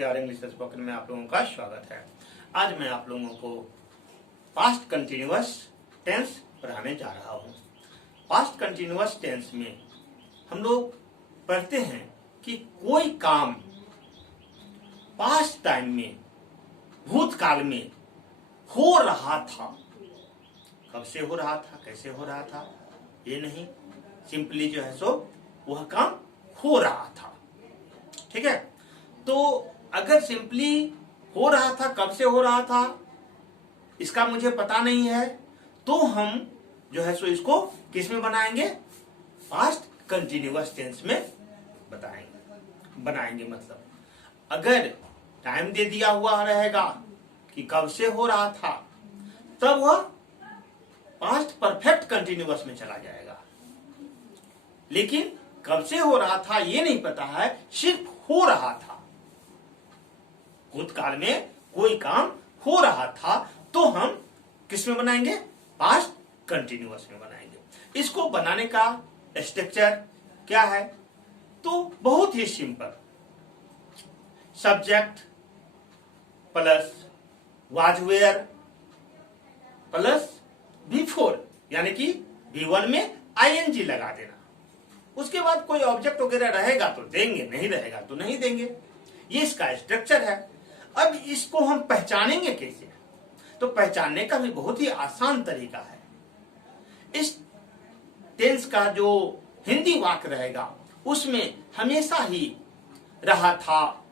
नमस्कार। English spoken में आप लोगों का स्वागत है। आज मैं आप लोगों को पास्ट कंटिन्यूअस टेंस पढ़ाने जा रहा हूँ। पास्ट कंटिन्यूअस टेंस में हम लोग पढ़ते हैं कि कोई काम पास्ट टाइम में, भूतकाल में हो रहा था। कब से हो रहा था, कैसे हो रहा था, ये नहीं, सिंपली जो है सो वह काम हो रहा था। ठीक है, तो अगर सिंपली हो रहा था, कब से हो रहा था, इसका मुझे पता नहीं है, तो हम जो है सो इसको किस में बनाएंगे, पास्ट कंटिन्यूअस टेंस में बनाएंगे। मतलब अगर टाइम दे दिया हुआ रहेगा कि कब से हो रहा था, तब वह पास्ट परफेक्ट कंटिन्यूअस में चला जाएगा। लेकिन कब से हो रहा था ये नहीं पता है, सिर्फ हो रहा था। भूतकाल में कोई काम हो रहा था, तो हम किस में बनाएंगे, पास्ट कंटिन्यूअस में बनाएंगे। इसको बनाने का स्ट्रक्चर क्या है, तो बहुत ही simple. Subject plus was were plus before, यानी कि V1 में ING लगा देना। उसके बाद कोई ऑब्जेक्ट वगैरह रहेगा तो देंगे, नहीं रहेगा तो नहीं देंगे। ये इसका स्ट्रक्चर है। अब इसको हम पहचानेंगे कैसे, तो पहचानने का भी बहुत ही आसान तरीका है। इस टेंस का जो हिंदी वाक्य रहेगा उसमें हमेशा ही रहा था,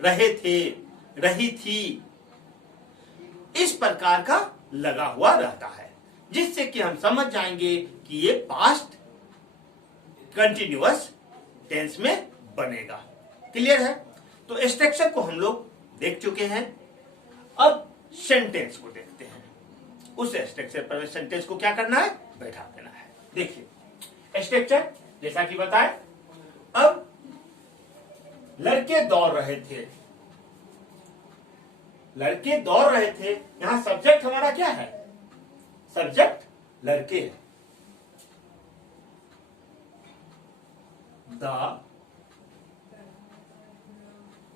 रहे थे, रही थी, इस प्रकार का लगा हुआ रहता है, जिससे कि हम समझ जाएंगे कि ये पास्ट कंटिन्यूअस टेंस में बनेगा। क्लियर है? तो स्ट्रक्चर को हम लोग देख चुके हैं। अब सेंटेंस को देखते हैं। उस स्ट्रक्चर पर सेंटेंस को क्या करना है, बैठा देना है। देखिए स्ट्रक्चर जैसा कि बताए, अब लड़के दौड़ रहे थे, लड़के दौड़ रहे थे। यहां सब्जेक्ट हमारा क्या है, सब्जेक्ट लड़के है। The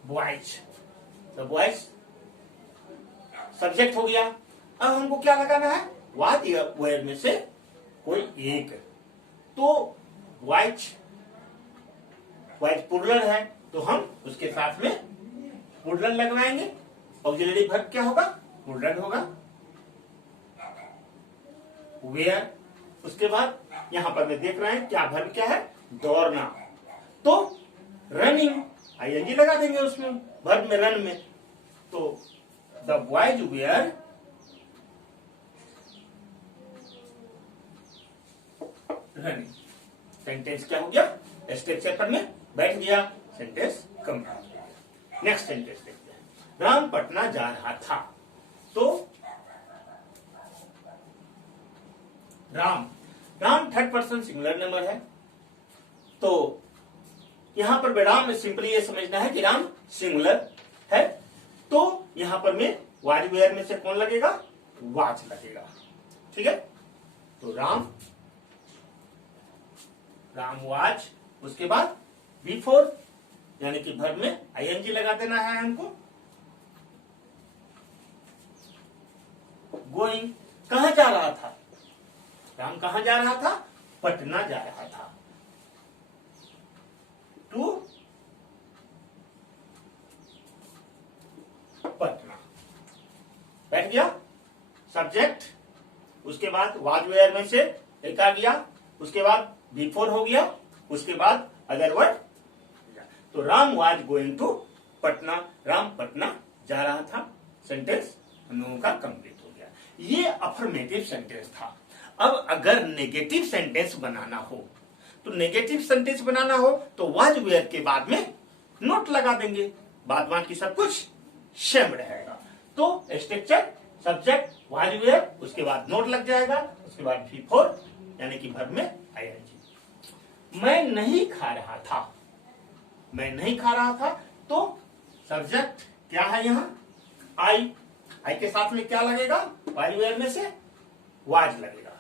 boys, the boys subject हो गया। अब हमको क्या लगाना है, वाज या वेयर में से कोई एक। तो वाइज प्लूरल है, तो हम उसके साथ में प्लूरल लगवाएंगे। ऑक्सिलरी वर्ब क्या होगा, प्लूरल होगा। वेयर, उसके बाद यहां पर मैं देख रहे हैं क्या वर्ब क्या है, दौड़ना, तो रनिंग ING लगा देंगे उसमें, वर्ब में, रन में। तो the boys were running. Sentence क्या हो गया, स्ट्रक्चर पर में बैठ गया, सेंटेंस कंप्लीट। नेक्स्ट सेंटेंस देखते हैं। राम पटना जा रहा था। तो Ram third person singular number है, तो यहां पर राम में सिंपली ये समझना है कि राम सिंगुलर है। तो यहां पर में वाज वेयर में से कौन लगेगा, वाज लगेगा। ठीक है, तो राम वाज, उसके बाद बिफोर यानी कि वर्ब में ING लगा देना है हमको। गोइंग, कहां जा रहा था, राम कहां जा रहा था, पटना जा रहा था। टू पटना, बैठ गया सब्जेक्ट। उसके बाद वाज वेयर में से एक आ गया, उसके बाद बिफोर हो गया, उसके बाद अदर वर्ड। तो Ram was going to Patna, Ram Patna जा रहा था। सेंटेंस हम लोगों का कंप्लीट हो गया। ये अफर्मेटिव सेंटेंस था। अब अगर नेगेटिव सेंटेंस बनाना हो, तो नेगेटिव सेंटेंस बनाना हो तो वाज वेयर के बाद में नोट लगा देंगे, बाद बाकी सब कुछ सेम रहेगा। तो स्ट्रक्चर सब्जेक्ट वाज वेयर, उसके बाद नोट लग जाएगा, उसके बाद बिफोर यानी कि वर्ब में ING। मैं नहीं खा रहा था, मैं नहीं खा रहा था, तो सब्जेक्ट क्या है यहाँ, आई के साथ में क्या लगेगा, वाज वेयर में से वाज लगेगा।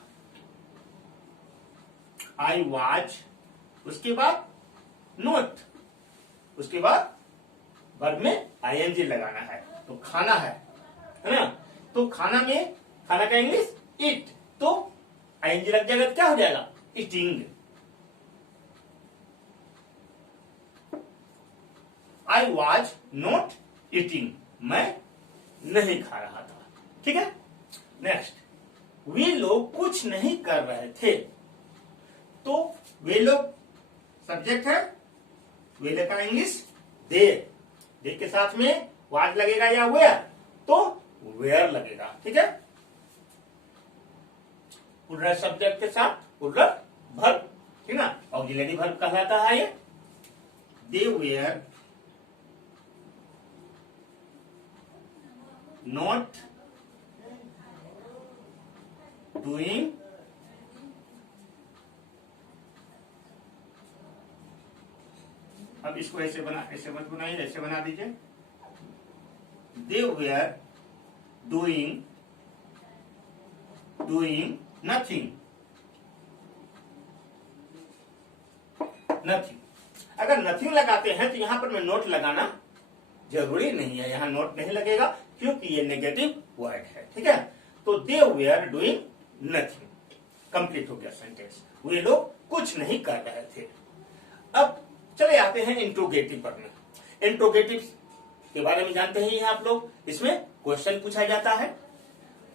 I वाज, उसके बाद नोट, उसके बाद वर्ब में आईएनजी लगाना है। तो खाना है ना, तो खाना में खाना का इंग्लिश ईट, तो आईएनजी लग जाएगा तो क्या हो जाएगा eating. I was not eating, मैं नहीं खा रहा था। ठीक है, नेक्स्ट, वे लोग कुछ नहीं कर रहे थे, तो वे लोग सब्जेक्ट है, वे लोग का इंग्लिश दे, दे के साथ में वाज लगेगा या वेयर, तो वेयर लगेगा। ठीक है, प्लूरल सब्जेक्ट के साथ प्लूरल वर्ब, ठीक ना, ऑक्सिलरी वर्ब कहलाता है ये। दे वेयर नॉट डूइंग अब इसको ऐसे मत बनाइए, ऐसे बना दीजिए। दे वेयर डूइंग नथिंग। अगर नथिंग लगाते हैं तो यहां पर मैं नोट लगाना जरूरी नहीं है, यहां नोट नहीं लगेगा क्योंकि ये नेगेटिव वर्ड है। ठीक है, तो दे वेयर डूइंग नथिंग, कंप्लीट हो गया सेंटेंस। वे लोग कुछ नहीं कर रहे थे। अब चले आते हैं इंट्रोगेटिव पर में। इंट्रोगेटिव के बारे में जानते हैं आप लोग, इसमें क्वेश्चन पूछा जाता है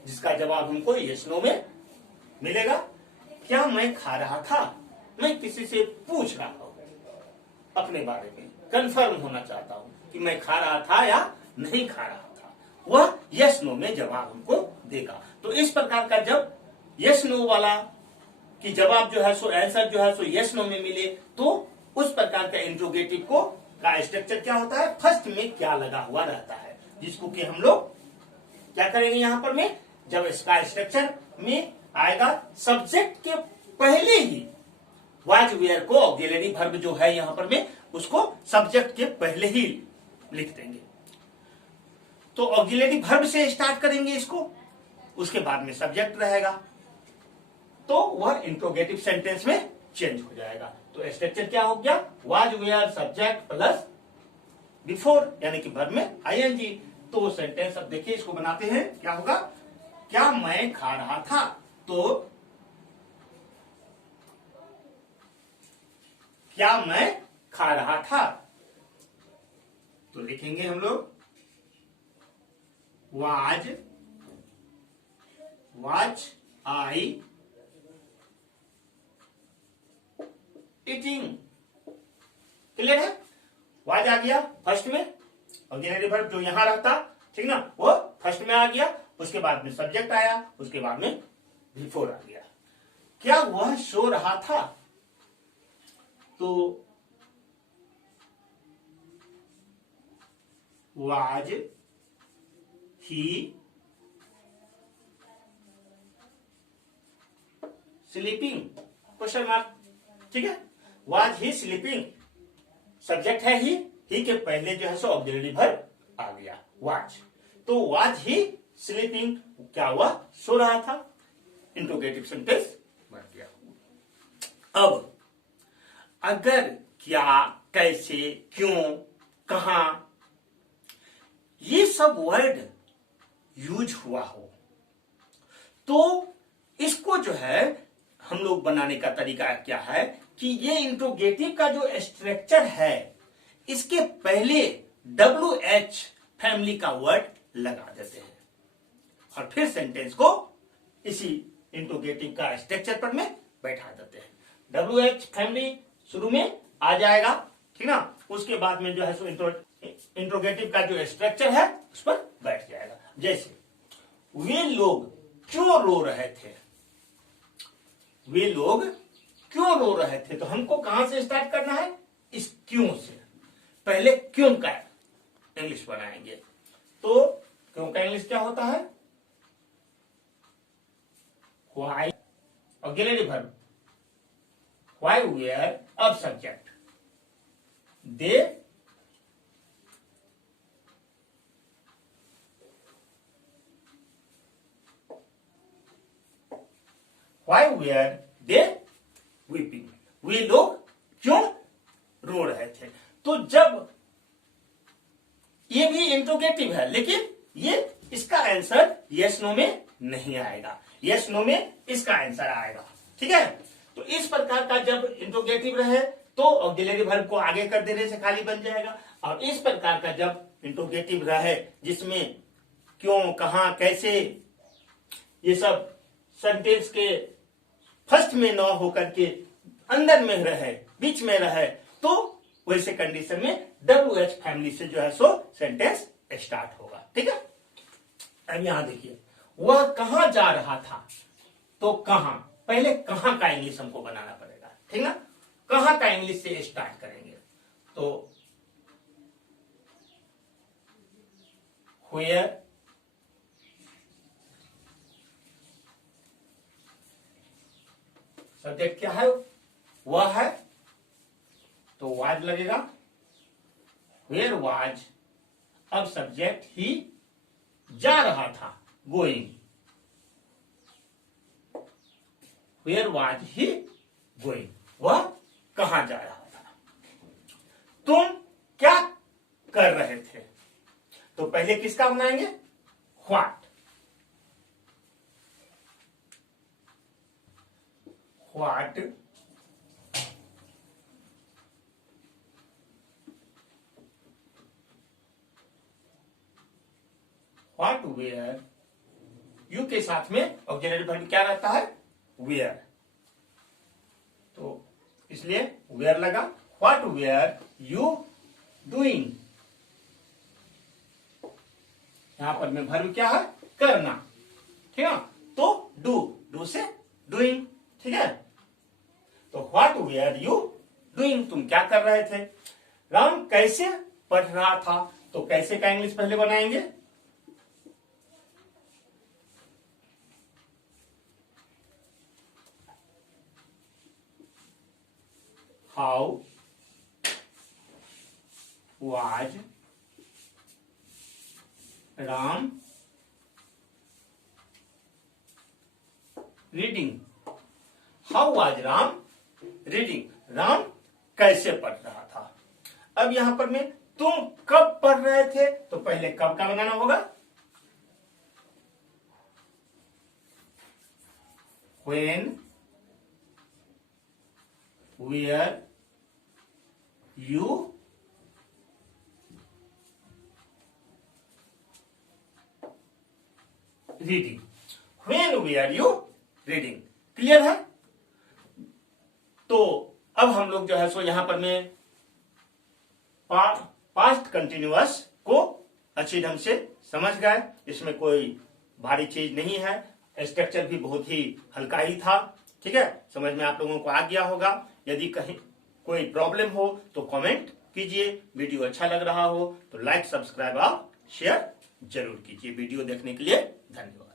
जिसका जवाब हमको यस नो में मिलेगा। क्या मैं खा रहा था, मैं किसी से पूछ रहा हूं अपने बारे में, कंफर्म होना चाहता हूं कि मैं खा रहा था या नहीं खा रहा था, वह यस नो में जवाब हमको देगा। तो इस प्रकार का जब यस नो वाला की जवाब जो है सो आंसर जो है सो यस नो में मिले, तो उस प्रकार का इंट्रोगेटिव को का स्ट्रक्चर क्या होता है, फर्स्ट में क्या लगा हुआ रहता है, जिसको कि हम लोग क्या करेंगे यहां पर में, जब इसका स्ट्रक्चर में आएगा सब्जेक्ट के पहले ही वाज वेयर को ऑक्सिलरी वर्ब जो है यहां पर में उसको सब्जेक्ट के पहले ही लिख देंगे। तो ऑक्सिलरी वर्ब से स्टार्ट करेंगे इसको, उसके बाद में सब्जेक्ट रहेगा, तो वह इंट्रोगेटिव सेंटेंस में चेंज हो जाएगा। तो स्ट्रक्चर क्या हो गया, was were subject plus before यानी कि वर्ब में आईएनजी। तो सेंटेंस अब देखिए इसको बनाते हैं, क्या होगा, क्या मैं खा रहा था, तो क्या मैं खा रहा था, तो लिखेंगे हम लोग वाज आई ईटिंग। क्लियर है, वाज आ गया फर्स्ट में, ऑक्सिलरी वर्ब जो यहां रहता, ठीक ना, वो फर्स्ट में आ गया, उसके बाद में सब्जेक्ट आया, उसके बाद में बिफोर आ गया। क्या वह सो रहा था, तो was he sleeping, question mark. ठीक है, वाज ही स्लीपिंग, सब्जेक्ट है ही के पहले जो है सो ऑक्सिलरी वर्ब आ गया वाज, तो वाज ही स्लीपिंग, क्या हुआ, सो रहा था, इंट्रोगेटिव सेंटेंस बन गया। अब अगर, क्या, कैसे, क्यों, कहां, ये सब वर्ड यूज हुआ हो, तो इसको जो है हम लोग बनाने का तरीका क्या है कि ये इंट्रोगेटिव का जो स्ट्रक्चर है इसके पहले WH फैमिली का वर्ड लगा देते हैं और फिर सेंटेंस को इसी इंट्रोगेटिव का स्ट्रक्चर पर में बैठा देते हैं। WH फैमिली शुरू में आ जाएगा, ठीक ना, उसके बाद में जो है सो इंट्रोगेटिव का जो स्ट्रक्चर है उस पर बैठ जाएगा। जैसे वे लोग क्यों रो रहे थे, वे लोग क्यों रो रहे थे, तो हमको कहां से स्टार्ट करना है, इस क्यों से, पहले क्यों का इंग्लिश बनाएंगे। तो क्यों का इंग्लिश क्या होता है, why auxiliary verb, why were अब subject, they Why were they weeping? वे लोग क्यों रो रहे थे। तो जब इंट्रोगेटिव है, लेकिन ये इसका आंसर यस नो में नहीं आएगा, यस नो में इसका आंसर आएगा। ठीक है, तो इस प्रकार का जब इंट्रोगेटिव रहे तो ऑक्सिलरी वर्ब को आगे कर देने से खाली बन जाएगा, और इस प्रकार का जब इंट्रोगेटिव रहे जिसमें क्यों, कहां, कैसे, ये सब सेंटेंस के फर्स्ट में न होकर के अंदर में रहे, बीच में रहे, तो वैसे कंडीशन में WH फैमिली से जो है सो सेंटेंस स्टार्ट होगा। ठीक है, अब यहां देखिए, वह कहां जा रहा था, तो कहां, पहले कहां का इंग्लिश हमको बनाना पड़ेगा। ठीक ना, कहां का इंग्लिश से स्टार्ट करेंगे, तो where, सब्जेक्ट क्या है, वह है, तो वाज लगेगा, वेयर वाज, अब सब्जेक्ट ही जा रहा था, गोइंग, वेयर वाज ही गोइंग, वह कहां जा रहा था। तुम क्या कर रहे थे, तो पहले किसका बनाएंगे, what, what what were, you के साथ में ऑक्सिलरी वर्ब क्या रहता है, वेयर, तो इसलिए वेयर लगा, व्हाट वेयर यू डूइंग, यहां पर में वर्ब क्या है, करना। ठीक है, तो डू से डूइंग। ठीक है, तो व्हाट वेयर यू डूइंग, तुम क्या कर रहे थे। राम कैसे पढ़ रहा था, तो कैसे का इंग्लिश पहले बनाएंगे, how was Ram reading, how was Ram reading, Ram कैसे पढ़ रहा था। अब यहां पर में तुम कब पढ़ रहे थे, तो पहले कब का बनाना होगा, when were you reading, when were you reading, clear है। तो अब हम लोग जो है सो यहां पर में पास्ट कंटिन्यूअस को अच्छी ढंग से समझ गए, इसमें कोई भारी चीज नहीं है, स्ट्रक्चर भी बहुत ही हल्का ही था। ठीक है, समझ में आप लोगों को आ गया होगा। यदि कहीं कोई प्रॉब्लम हो तो कमेंट कीजिए, वीडियो अच्छा लग रहा हो तो लाइक, सब्सक्राइब और शेयर जरूर कीजिए। वीडियो देखने के लिए धन्यवाद।